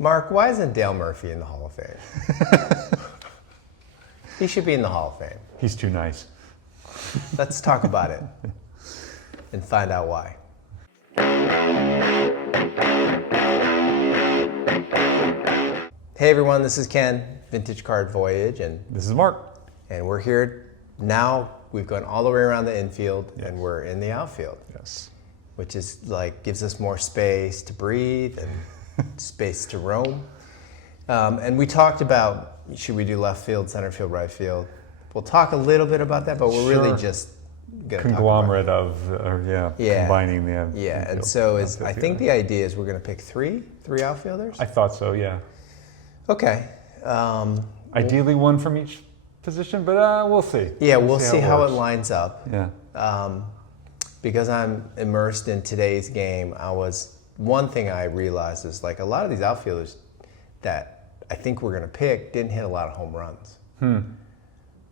Mark, why isn't Dale Murphy in the Hall of Fame? He should be in the Hall of Fame. He's too nice. Let's talk about it and find out why. Hey everyone, this is Ken, Vintage Card Voyage, and This is Mark. And we're here now. We've gone all the way around the infield, and we're in the outfield. Yes. Which is like gives us more space to breathe and space to roam. And we talked about should we do left field, center field, right field. We'll talk a little bit about that, but we're really just gonna conglomerate of combining the yeah. And so I think the idea is we're going to pick three outfielders. I thought so. Yeah. Okay. Ideally one from each position, but we'll see. Yeah, we'll see how it lines up. Yeah. Because I'm immersed in today's game, one thing I realized is like a lot of these outfielders that I think we're going to pick didn't hit a lot of home runs.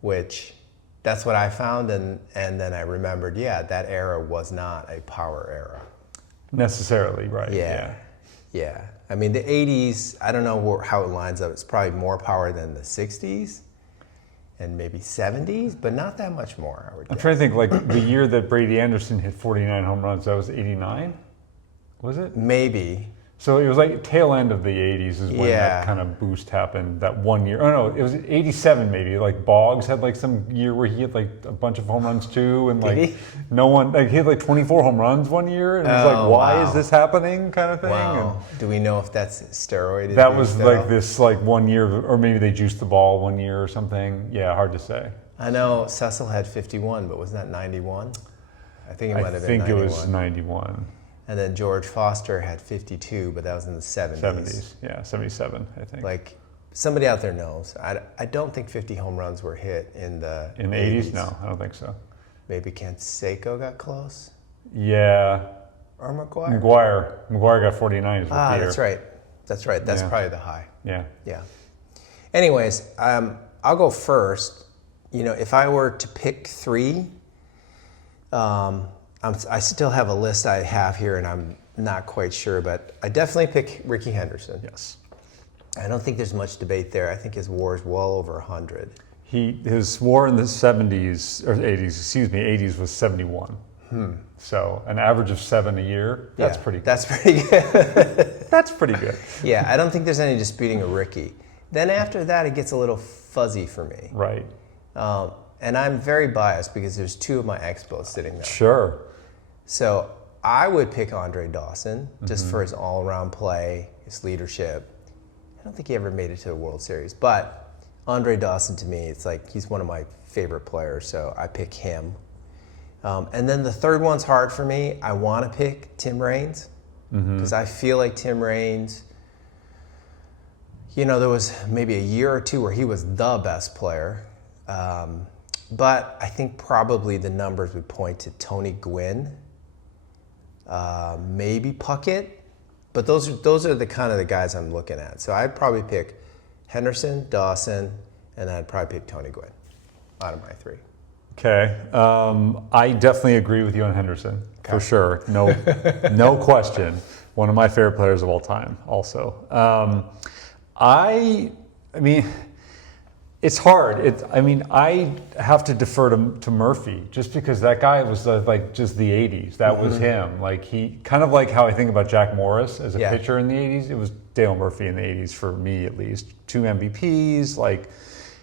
Which that's what I found, and then I remembered, that era was not a power era. Necessarily, right. Yeah. I mean, the 80s, I don't know how it lines up. It's probably more power than the 60s and maybe 70s, but not that much more, I would guess. I'm trying to think, like the year that Brady Anderson hit 49 home runs, that was 89? Was it? Maybe. So it was like tail end of the 80s is when that kind of boost happened, that one year. Oh no, it was 87 maybe. Like Boggs had like some year where he hit like a bunch of home runs too, and like no one, like he had like 24 home runs one year, and it was like, why is this happening kind of thing? Wow. And do we know if that's steroid? That was like this like 1 year, or maybe they juiced the ball 1 year or something. Yeah, hard to say. I know Cecil had 51, but wasn't that 91? I think it might have been 91. I think it was 91. And then George Foster had 52, but that was in the 70s. 70s, yeah, 77, I think. Like, somebody out there knows. I don't think 50 home runs were hit in the 80s? No, I don't think so. Maybe Canseco got close? Yeah. Or McGuire? McGuire got 49 as well. That's right. That's probably the high. Yeah. Anyways, I'll go first. You know, if I were to pick three, I still have a list I have here, and I'm not quite sure, but I definitely pick Ricky Henderson. Yes. I don't think there's much debate there. I think his WAR is well over 100. His WAR in the 70s, or 80s was 71. So an average of 7 a year, that's pretty good. That's pretty good. That's pretty good. Yeah, I don't think there's any disputing a Ricky. Then after that, it gets a little fuzzy for me. Right. And I'm very biased because there's two of my Expos sitting there. Sure. So I would pick Andre Dawson just for his all-around play, his leadership. I don't think he ever made it to the World Series, but Andre Dawson to me, it's like he's one of my favorite players, so I pick him. And then the third one's hard for me. I want to pick Tim Raines because I feel like Tim Raines, you know, there was maybe a year or two where he was the best player. But I think probably the numbers would point to Tony Gwynn, maybe Puckett, but those are the kind of the guys I'm looking at. So I'd probably pick Henderson, Dawson, and I'd probably pick Tony Gwynn out of my three. Okay, I definitely agree with you on Henderson for sure. No question. One of my favorite players of all time. Also, I mean. It's hard. I have to defer to Murphy just because that guy was like just the 80s. That was him. Like he kind of like how I think about Jack Morris as a pitcher in the 80s. It was Dale Murphy in the 80s for me at least. 2 MVPs. Like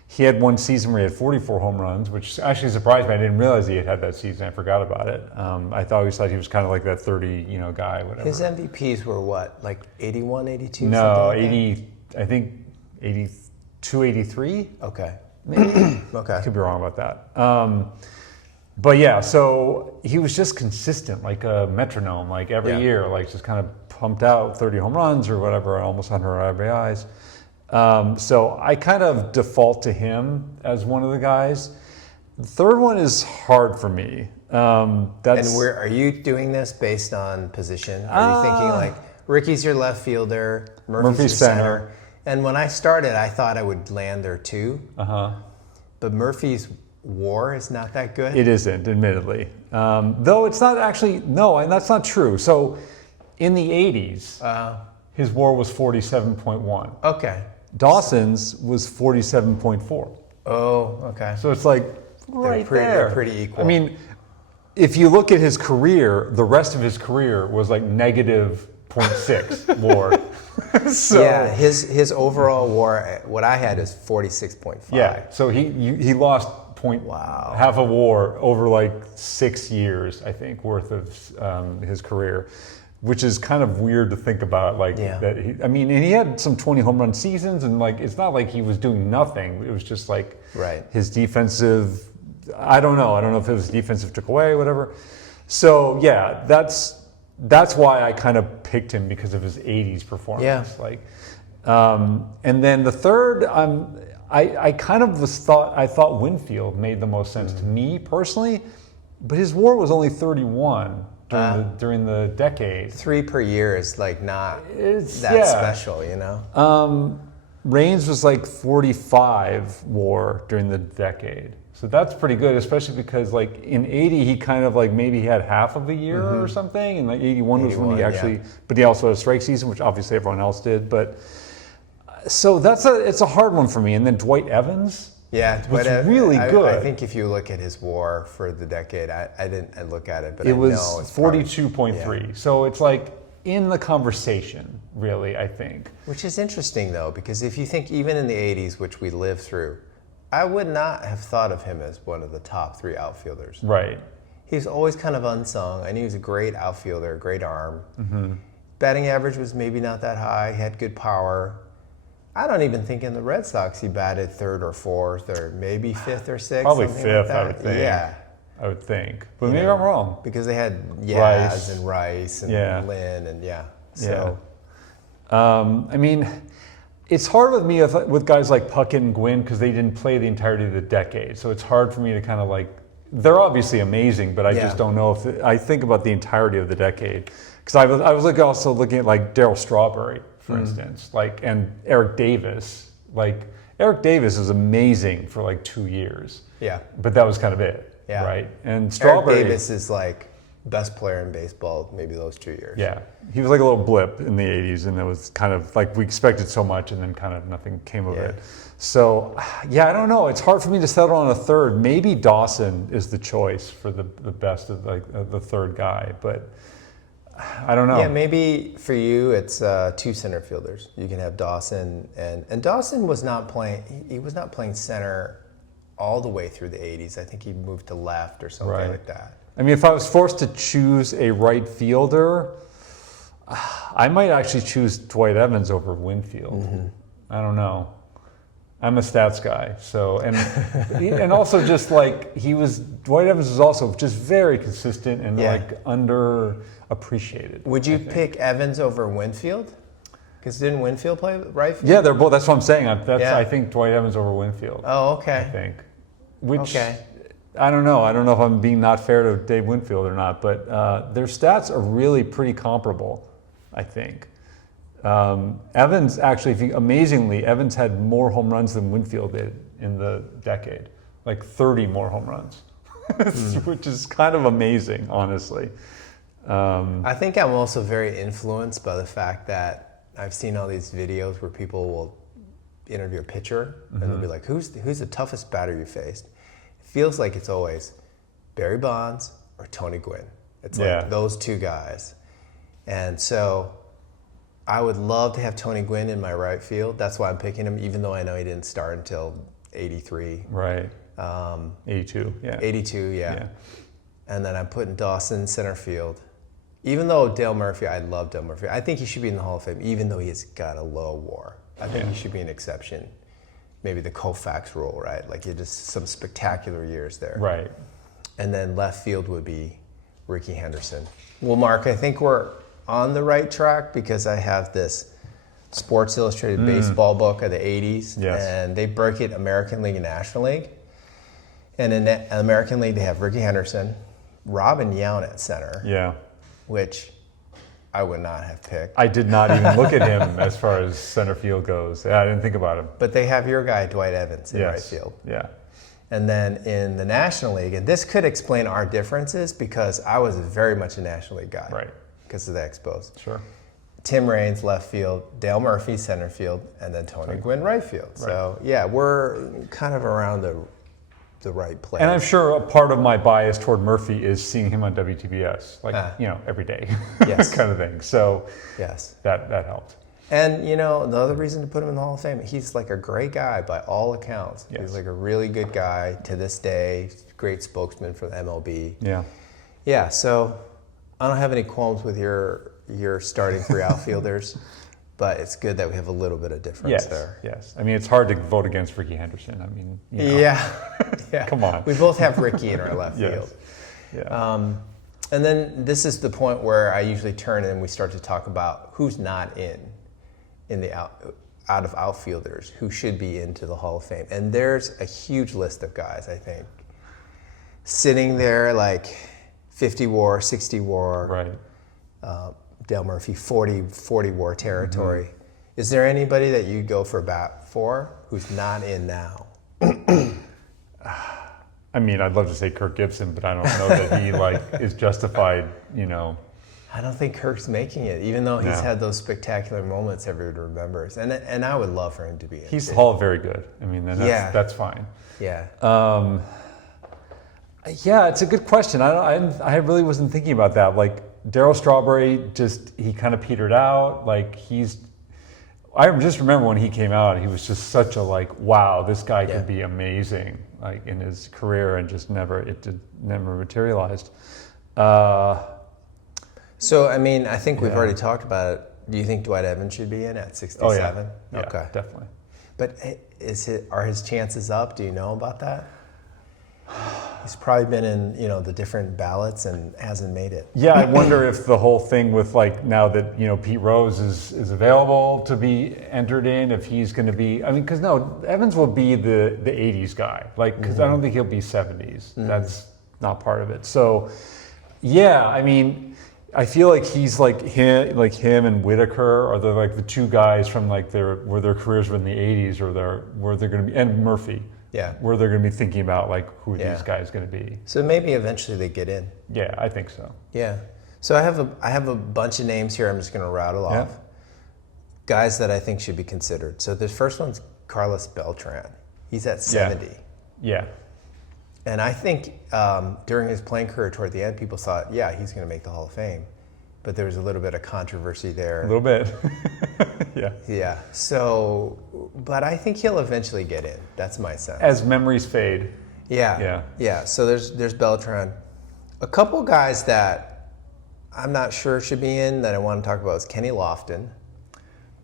he had one season where he had 44 home runs, which actually surprised me. I didn't realize he had that season. I forgot about it. I always thought he was kind of like that 30 guy. Whatever. His MVPs were what, like 81, 82? No, like 80. I think 80. 283? Okay. Maybe. Okay. Could be wrong about that. But yeah, so he was just consistent, like a metronome, like every year, like just kind of pumped out 30 home runs or whatever, almost 100 RBIs. So I kind of default to him as one of the guys. The third one is hard for me. And are you doing this based on position? Are you thinking like Ricky's your left fielder, Murphy's your center? And when I started, I thought I would land there too. But Murphy's WAR is not that good. It isn't, admittedly. Though it's not actually, no, and that's not true. So in the 80s, His WAR was 47.1. Okay. Dawson's was 47.4. Oh, okay. So it's like right there. They're pretty equal. I mean, if you look at his career, the rest of his career was like negative 0.6 WAR. So, yeah, his overall WAR, what I had is 46.5. yeah, so he lost half a WAR over like 6 years, I think, worth of his career, which is kind of weird to think about. Like that. And he had some 20 home run seasons, and like it's not like he was doing nothing. It was just like his defensive. I don't know if it was defensive took away, whatever. So yeah, that's why I kind of picked him, because of his 80s performance. Yeah. Like, and then the third, I thought Winfield made the most sense to me personally, but his WAR was only 31 during the decade. 3 per year is like not special, you know? Raines was like 45 WAR during the decade. So that's pretty good, especially because like in 80, he kind of like maybe had half of a year or something. And like 81 was when he actually, but he also had a strike season, which obviously everyone else did. But so it's a hard one for me. And then Dwight Evans. Yeah, was really good. I think if you look at his WAR for the decade, I didn't look at it, but it I was know it's 42.3. So it's like in the conversation, really, I think. Which is interesting though, because if you think even in the 80s, which we lived through, I would not have thought of him as one of the top 3 outfielders. Right. He's always kind of unsung. I knew he was a great outfielder, great arm. Batting average was maybe not that high. He had good power. I don't even think in the Red Sox he batted 3rd or 4th or maybe 5th or 6th. Probably something 5th, like I would think. Yeah. I would think. But maybe I'm wrong. Because they had Rice. and Rice and Lynn and So. I mean, it's hard with me with guys like Puckett and Gwynn because they didn't play the entirety of the decade. So it's hard for me to kind of like, they're obviously amazing, but I just don't know if I think about the entirety of the decade. Because I was also looking at like Darryl Strawberry, for instance, like, and Eric Davis. Like, Eric Davis is amazing for like 2 years. Yeah. But that was kind of it. Yeah. Right. And Strawberry. Eric Davis is like best player in baseball maybe those 2 years. Yeah. He was like a little blip in the 80s, and it was kind of like we expected so much and then kind of nothing came of it. So, yeah, I don't know. It's hard for me to settle on a third. Maybe Dawson is the choice for the best of like the third guy, but I don't know. Yeah, maybe for you it's 2 center fielders. You can have Dawson, and Dawson was not playing. He was not playing center all the way through the 80s. I think he moved to left or something like that. I mean, if I was forced to choose a right fielder, I might actually choose Dwight Evans over Winfield. I don't know. I'm a stats guy, so and also just like Dwight Evans was also just very consistent and like underappreciated. Would you pick Evans over Winfield? Because didn't Winfield play right field? Yeah, they're both. That's what I'm saying. I think Dwight Evans over Winfield. Oh, okay. I think. Which I don't know. I don't know if I'm being not fair to Dave Winfield or not, but their stats are really pretty comparable, I think. Evans actually, amazingly, Evans had more home runs than Winfield did in the decade, like 30 more home runs, which is kind of amazing, honestly. I think I'm also very influenced by the fact that I've seen all these videos where people will interview a pitcher and they'll be like, who's the toughest batter you faced? It feels like it's always Barry Bonds or Tony Gwynn. It's like those 2 guys. And so I would love to have Tony Gwynn in my right field. That's why I'm picking him, even though I know he didn't start until 83. Right. 82, yeah. 82, yeah. And then I'm putting Dawson center field. Even though Dale Murphy, I love Dale Murphy. I think he should be in the Hall of Fame, even though he's got a low WAR. I think he should be an exception. Maybe the Koufax rule, right? Like, just some spectacular years there. Right. And then left field would be Ricky Henderson. Well, Mark, I think we're on the right track because I have this Sports Illustrated baseball book of the 80s. Yes. And they break it American League and National League. And in the American League, they have Ricky Henderson, Robin Yount at center. Yeah. Which I would not have picked. I did not even look at him as far as center field goes. I didn't think about him. But they have your guy, Dwight Evans, in right field. Yeah. And then in the National League, and this could explain our differences because I was very much a National League guy. Right. Because of the Expos. Sure. Tim Raines left field, Dale Murphy center field, and then Tony Gwynn right field. Right. So yeah, we're kind of around the right place. And I'm sure a part of my bias toward Murphy is seeing him on WTBS, like every day, Yes. kind of thing. So yes, that helped. and the other reason to put him in the Hall of Fame, he's like a great guy by all accounts. Yes. He's like a really good guy to this day, great spokesman for the MLB. Yeah. Yeah, so I don't have any qualms with your starting 3 outfielders, but it's good that we have a little bit of difference there. Yes. I mean, it's hard to vote against Ricky Henderson. I mean, Yeah. Come on. We both have Ricky in our left Yes. field. Yeah. And then this is the point where I usually turn and we start to talk about who's not in the out of outfielders who should be into the Hall of Fame. And there's a huge list of guys, I think, sitting there like 50 WAR, 60 WAR, right. Dale Murphy, 40 WAR territory. Mm-hmm. Is there anybody that you'd go for bat for who's not in now? I mean, I'd love to say Kirk Gibson, but I don't know that he is justified, I don't think Kirk's making it, even though he's had those spectacular moments everyone remembers. And I would love for him to be in. He's all very good. I mean, that's fine. Yeah. Yeah, it's a good question. I really wasn't thinking about that. Like Darryl Strawberry, he kind of petered out. I just remember when he came out, he was just such a wow, this guy could be amazing, in his career, and just never materialized. So I mean, I think we've already talked about it. Do you think Dwight Evans should be in at 67? Oh yeah, Okay, definitely. But are his chances up? Do you know about that? He's probably been in the different ballots and hasn't made it. Yeah, I wonder if the whole thing with now that Pete Rose is available to be entered in, if he's going to be. I mean, because Evans will be the 80s guy, because I don't think he'll be 70s. Mm-hmm. That's not part of it. So, yeah, I mean, I feel like he's him and Whitaker are the two guys from where their careers were in the 80s, or where they're going to be, and Murphy. Yeah. Where they're going to be thinking about who are these guys going to be. So maybe eventually they get in. Yeah, I think so. Yeah. So I have a bunch of names here. I'm just going to rattle off. Guys that I think should be considered. So the first one's Carlos Beltran. He's at 70. Yeah. And I think during his playing career toward the end, people thought, he's going to make the Hall of Fame. But there was a little bit of controversy there. A little bit. Yeah. Yeah. So, but I think he'll eventually get in. That's my sense. As memories fade. Yeah. Yeah. So there's Beltran. A couple guys that I'm not sure should be in that I want to talk about is Kenny Lofton.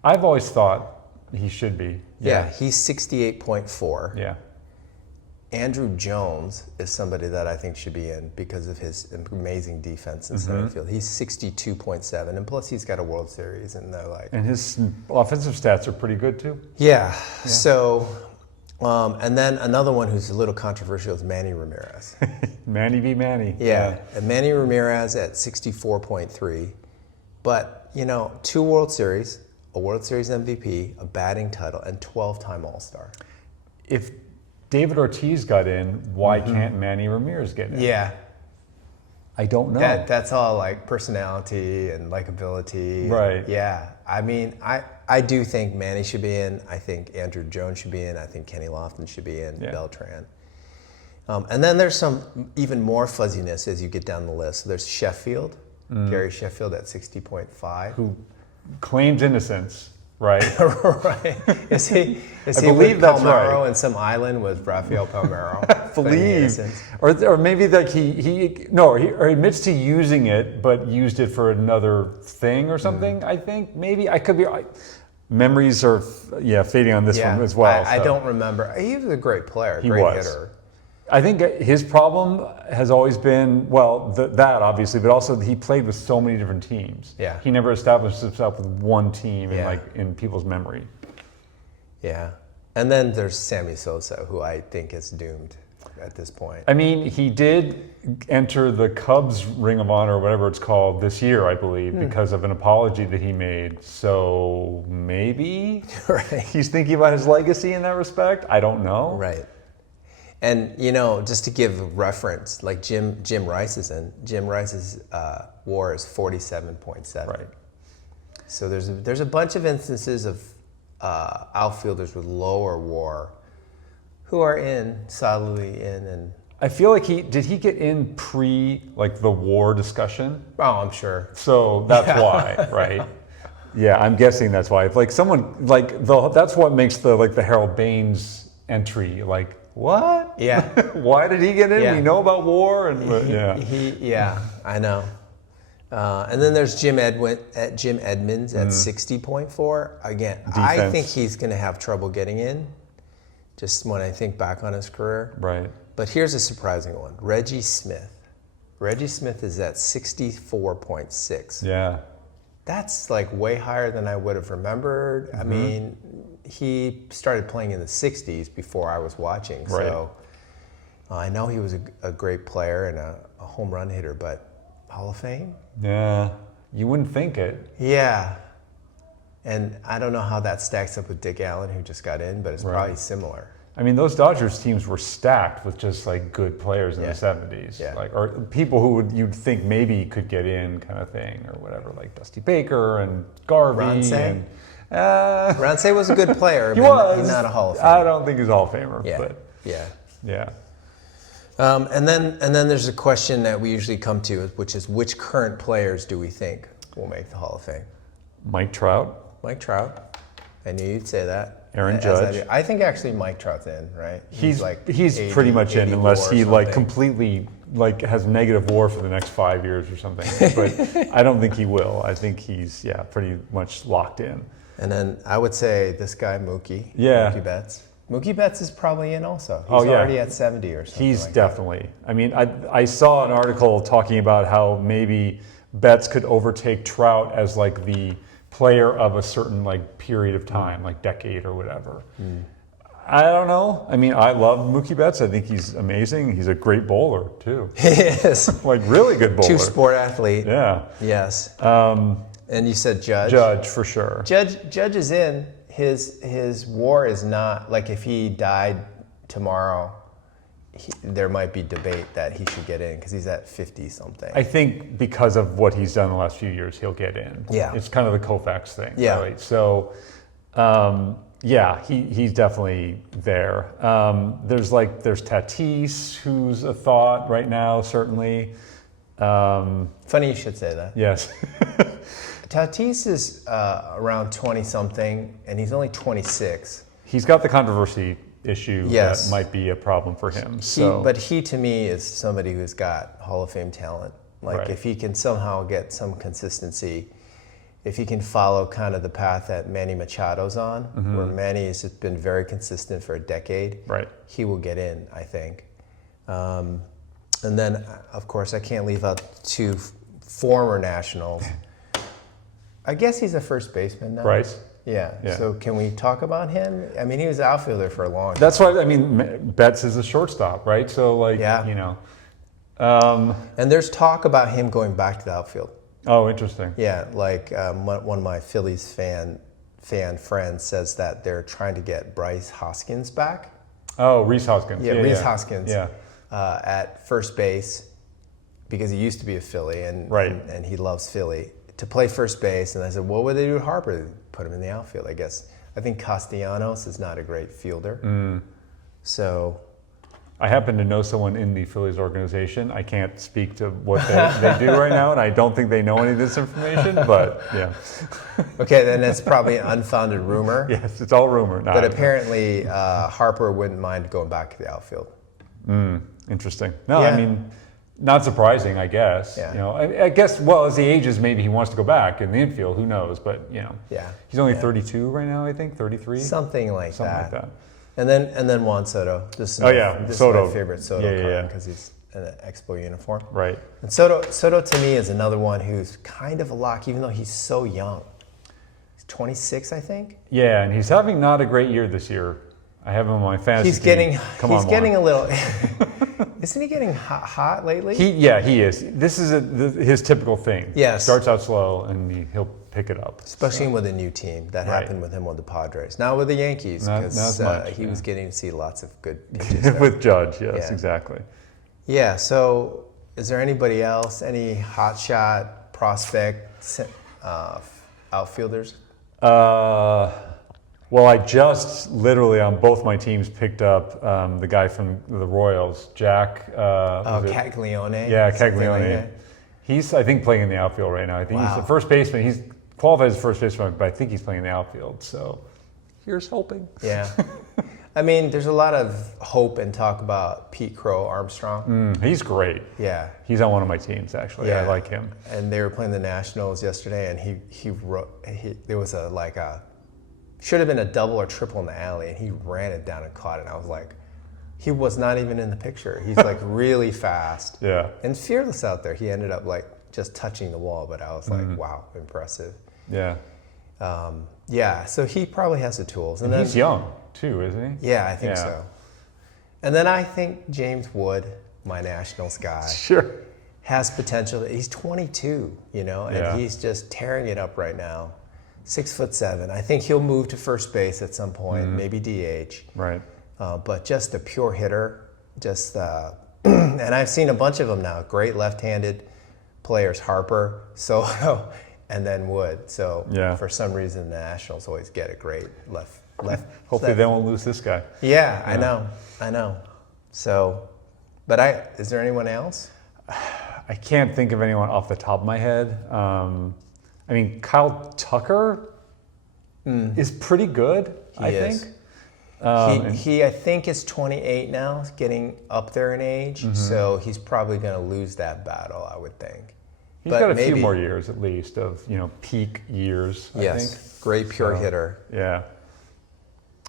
I've always thought he should be. Yeah. He's 68.4. Yeah. Andrew Jones is somebody that I think should be in because of his amazing defense in center field. He's 62.7, and plus he's got a World Series, and they're and his offensive stats are pretty good too. Yeah. So, and then another one who's a little controversial is Manny Ramirez. Manny v. Manny. Yeah. And Manny Ramirez at 64.3, but 2 World Series, a World Series MVP, a batting title, and 12-time All-Star. If David Ortiz got in, why can't Manny Ramirez get in? Yeah. I don't know. That's all personality and likability. Right. Yeah. I mean, I do think Manny should be in. I think Andrew Jones should be in. I think Kenny Lofton should be in. Yeah. Beltran. And then there's some even more fuzziness as you get down the list. So there's Sheffield, Gary Sheffield at 60.5. Who claims innocence. Right. Right. Is he believe with that's Palmeiro right. in some island with Rafael Palmeiro? Or maybe he admits to using it, but used it for another thing or something. I think maybe I could be. Memories are fading on this one as well. I don't remember. He was a great player, He great was. hitter. I think his problem has always been, that obviously, but also he played with so many different teams. Yeah. He never established himself with one team in people's memory. Yeah. And then there's Sammy Sosa, who I think is doomed at this point. I mean, he did enter the Cubs Ring of Honor, or whatever it's called, this year, I believe, because of an apology that he made. So maybe he's thinking about his legacy in that respect. I don't know. Right. And, just to give reference, Jim Rice is in. Jim Rice's WAR is 47.7. Right. So there's a bunch of instances of outfielders with lower WAR who are solidly in, and I feel like did he get in pre like the WAR discussion? oh, I'm sure. So that's why, right? Yeah, I'm guessing that's why. If like someone like that's what makes the Harold Baines entry like what? Yeah. Why did he get in? Yeah. We know about WAR and yeah, I know. And then there's Jim Edmonds at 60.4. Again, I Defense. think he's going to have trouble getting in. Just when I think back on his career. Right. But here's a surprising one: Reggie Smith. Reggie Smith is at 64.6. Yeah. That's like way higher than I would have remembered. I mean, he started playing in the 60s before I was watching. Right. So I know he was a great player and a home run hitter, but Hall of Fame? Yeah. You wouldn't think it. Yeah. And I don't know how that stacks up with Dick Allen, who just got in, but it's probably similar. I mean, those Dodgers teams were stacked with just like good players in the 70s, like or people who you'd think maybe could get in, kind of thing, or whatever, like Dusty Baker and Garvey. Ronce? Ronce was a good player, he but was. he's not a Hall of Famer. I don't think he's a Hall of Famer. Yeah, But yeah. And then there's a question that we usually come to, which is which current players do we think will make the Hall of Fame? Mike Trout. Mike Trout. I knew you'd say that. Aaron As Judge. I think actually Mike Trout's in, right? He's like pretty much in, unless he like something. completely like has negative WAR for the next 5 years or something. But I don't think he will. I think he's pretty much locked in. And then I would say this guy Mookie. Yeah. Mookie Betts. Mookie Betts is probably in also. He's already at 70 or something. He's like definitely. I mean, I saw an article talking about how maybe Betts could overtake Trout as like the player of a certain like period of time, like decade or whatever. I don't know. I mean, I love Mookie Betts. I think he's amazing. He's a great bowler too. He is. Like really good bowler. Two-sport athlete. Yeah. Yes. And you said Judge. Judge for sure. Judge is in. His WAR is not like if he died tomorrow. There might be debate that he should get in because he's at 50 something. I think because of what he's done the last few years, he'll get in. Yeah. It's kind of the Koufax thing. Yeah. Right? So, he's definitely there. There's Tatis, who's a thought right now, certainly. Funny you should say that. Yes. Tatis is around 20 something, and he's only 26. He's got the controversy issue Yes. that might be a problem for him. But he to me is somebody who's got Hall of Fame talent. Like Right. if he can somehow get some consistency, if he can follow kind of the path that Manny Machado's on, where Manny has just been very consistent for a decade, Right. he will get in, I think. And then, of course, I can't leave out two former Nationals. I guess he's a first baseman now. Right. Yeah. Yeah. So can we talk about him? I mean, he was an outfielder for a long time. That's why, I mean, Betts is a shortstop, right? So, like, Yeah. you know. And there's talk about him going back to the outfield. Oh, interesting. Yeah, like one of my Phillies fan friends says that they're trying to get Bryce Hoskins back. Oh, Rhys Hoskins. Yeah, Rhys Hoskins. Yeah. At first base because he used to be a Philly and Right. and he loves Philly to play first base. And I said, what would they do with Harper? They'd put him in the outfield, I guess. I think Castellanos is not a great fielder. So I happen to know someone in the Phillies organization. I can't speak to what they do right now, and I don't think they know any of this information, but yeah. okay, then it's probably an unfounded rumor. Yes, it's all rumor. No, But apparently Harper wouldn't mind going back to the outfield. Interesting. No, Yeah. I mean, not surprising, I guess. Yeah. You know, I guess, well, as he ages, maybe he wants to go back in the infield. Who knows? But, you know, Yeah. he's only 32 right now, I think, 33? Something like Something that. like that. And then Juan Soto. This is Soto. is my favorite Soto Yeah. card because he's in an Expo uniform. Right. And Soto to me is another one who's kind of a lock, even though he's so young. He's 26, I think. Yeah, and he's having not a great year this year. I have him on my fantasy He's team. getting Come getting a little. Isn't he getting hot lately? He is. This is his typical thing. Yes. Starts out slow and he'll pick it up. Especially with a new team. That Right. happened with him with the Padres. Not with the Yankees, Not because as much, he yeah. was getting to see lots of good pitches there. With Judge, yes, Yeah. exactly. Yeah, so is there anybody else, any hotshot prospect outfielders? Well, I just literally on both my teams picked up the guy from the Royals, Jack. Caglione. Yeah, Something like Caglione. that. He's, I think, playing in the outfield right now. I think he's the first baseman. He's qualified as first baseman, but I think he's playing in the outfield. So here's hoping. Yeah. I mean, there's a lot of hope and talk about Pete Crow Armstrong. He's great. Yeah. He's on one of my teams, actually. Yeah. I like him. And they were playing the Nationals yesterday, and there was should have been a double or triple in the alley, and he ran it down and caught it. And I was like, he was not even in the picture. He's like really fast. Yeah. And fearless out there. He ended up like just touching the wall, but I was like, wow, impressive. Yeah. Yeah, so he probably has the tools. And then, he's young too, isn't he? Yeah, I think so. And then I think James Wood, my Nationals guy, Sure. has potential. He's 22, and he's just tearing it up right now. 6'7". I think he'll move to first base at some point, maybe DH. Right. But just a pure hitter. And I've seen a bunch of them now. Great left-handed players, Harper, Soto, and then Wood. So for some reason, the Nationals always get a great left. Hopefully they won't lose this guy. Yeah, I know. So, but is there anyone else? I can't think of anyone off the top of my head. I mean, Kyle Tucker is pretty good, I think. He I think is 28 now, getting up there in age. So he's probably going to lose that battle, I would think. He's got a few more years at least of peak years. I think. Great pure hitter. Yeah.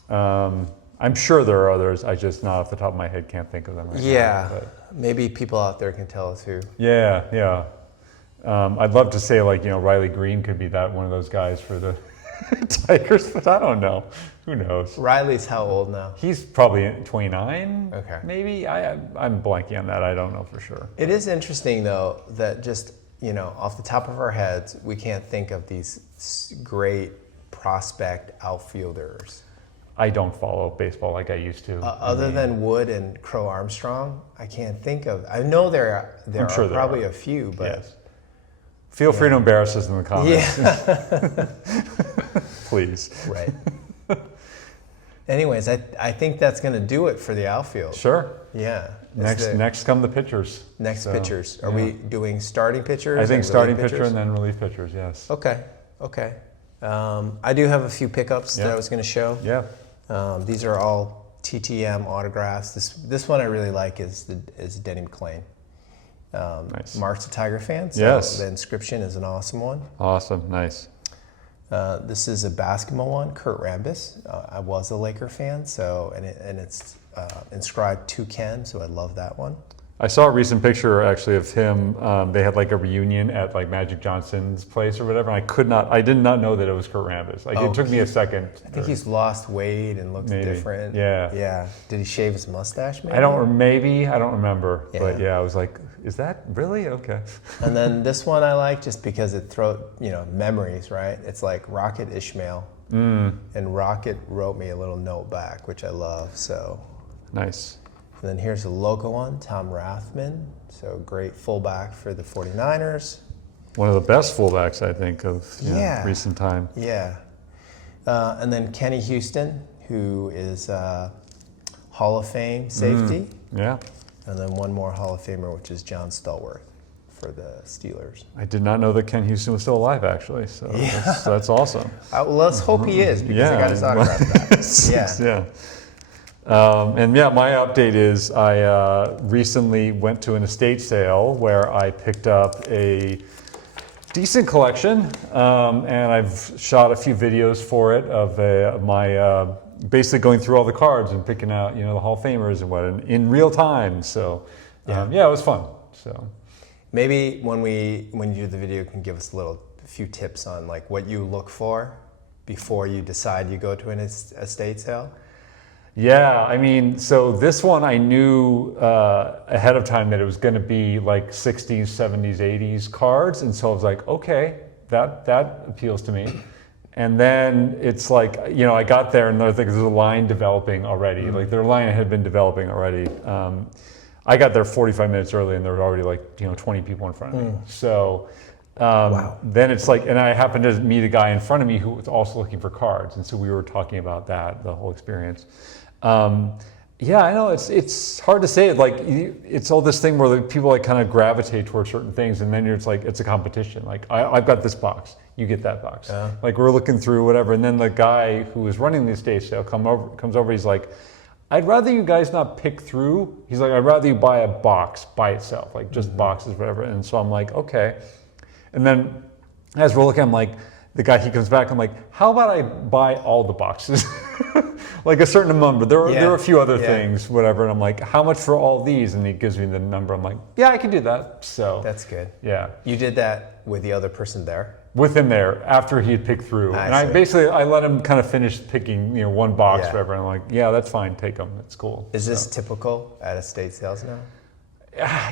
I'm sure there are others. I just not off the top of my head can't think of them right now. But Maybe people out there can tell us who. Yeah. I'd love to say Riley Green could be one of those guys for the Tigers, but I don't know. Who knows? Riley's how old now? He's probably 29. Okay. Maybe I'm blanking on that. I don't know for sure. It is interesting though that just off the top of our heads we can't think of these great prospect outfielders. I don't follow baseball like I used to. Other than Wood and Crow Armstrong, I can't think of. I know there are probably a few, but. Yes. Feel free to embarrass us in the comments. Yeah. Please. Right. Anyways, I think that's going to do it for the outfield. Sure. Yeah. Next come the pitchers. Pitchers. Are we doing starting pitchers? I think starting pitcher and then relief pitchers, yes. Okay. I do have a few pickups that I was going to show. Yeah. These are all TTM autographs. This one I really like is Denny McClain. Nice. Mark's a Tiger fan, so yes. The inscription is an awesome one. Awesome, nice. This is a basketball one, Kurt Rambis. I was a Laker fan, and it's inscribed to Ken, so I love that one. I saw a recent picture actually of him. They had a reunion at Magic Johnson's place or whatever. And I did not know that it was Kurt Rambis. It took me a second. I think he's lost weight and looks different. Yeah. Did he shave his mustache? Maybe? I don't remember. Yeah. But I was like, is that really okay? And then this one I like just because it memories, right? It's like Rocket Ishmael, and Rocket wrote me a little note back, which I love. So nice. And then here's a local one, Tom Rathman. So great fullback for the 49ers. One of the best fullbacks, I think, of recent time. Yeah. And then Kenny Houston, who is Hall of Fame safety. Yeah. And then one more Hall of Famer, which is John Stallworth for the Steelers. I did not know that Ken Houston was still alive, actually. So that's awesome. Well, let's hope he is, because I got his autograph back. My update is I recently went to an estate sale where I picked up a decent collection, and I've shot a few videos for it of my basically going through all the cards and picking out the Hall of Famers and in real time. So it was fun. So maybe when you do the video, you can give us a few tips on what you look for before you decide you go to an estate sale. Yeah, I mean, so this one I knew ahead of time that it was going to be 60s, 70s, 80s cards, and so I was like, okay, that appeals to me. And then it's I got there and there's a line developing already. Their line had been developing already. I got there 45 minutes early and there were already 20 people in front of me. So Wow. Then it's like, and I happened to meet a guy in front of me who was also looking for cards, and so we were talking about that, the whole experience. Yeah, I know it's hard to say it. Like it's all this thing where the people like kind of gravitate towards certain things, and then it's like it's a competition. Like I've got this box, you get that box. Like we're looking through whatever, and then the guy who was running the estate sale comes over. He's like, I'd rather you guys not pick through. He's like, I'd rather you buy a box by itself, like just boxes, whatever. And so I'm like, okay. And then as we're looking, I'm like, the guy, he comes back, I'm like, how about I buy all the boxes? Like a certain number. There are a few other things, whatever. And I'm like, how much for all these? And he gives me the number. I'm like, yeah, I can do that. So that's good. Yeah. You did that with the other person there? With him there, after he had picked through. I let him kind of finish picking, one box, whatever. And I'm like, yeah, that's fine. Take them. It's cool. Is this typical at estate sales now?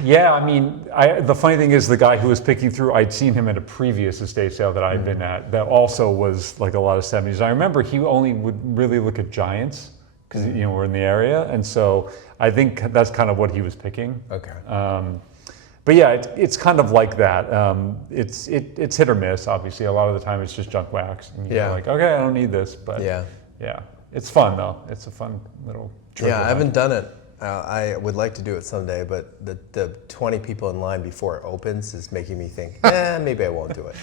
Yeah, I mean, the funny thing is the guy who was picking through, I'd seen him at a previous estate sale that I'd been at that also was like a lot of 70s. I remember he only would really look at giants because, we're in the area. And so I think that's kind of what he was picking. Okay. But yeah, it's kind of like that. It's hit or miss, obviously. A lot of the time it's just junk wax. And you're like, okay, I don't need this. But yeah, it's fun though. It's a fun little trip. Yeah, I haven't done it. I would like to do it someday, but the 20 people in line before it opens is making me think, maybe I won't do it.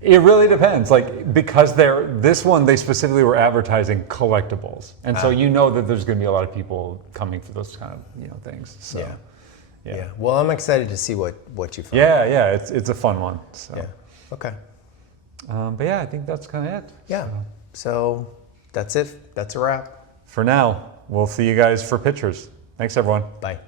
It really depends. Like, because this one, they specifically were advertising collectibles. And so that there's going to be a lot of people coming for those kind of, things. So, yeah. Well, I'm excited to see what you find. Yeah, it's a fun one. So. Yeah. Okay. But yeah, I think that's kind of it. Yeah. So that's it. That's a wrap. For now, we'll see you guys for pictures. Thanks, everyone. Bye.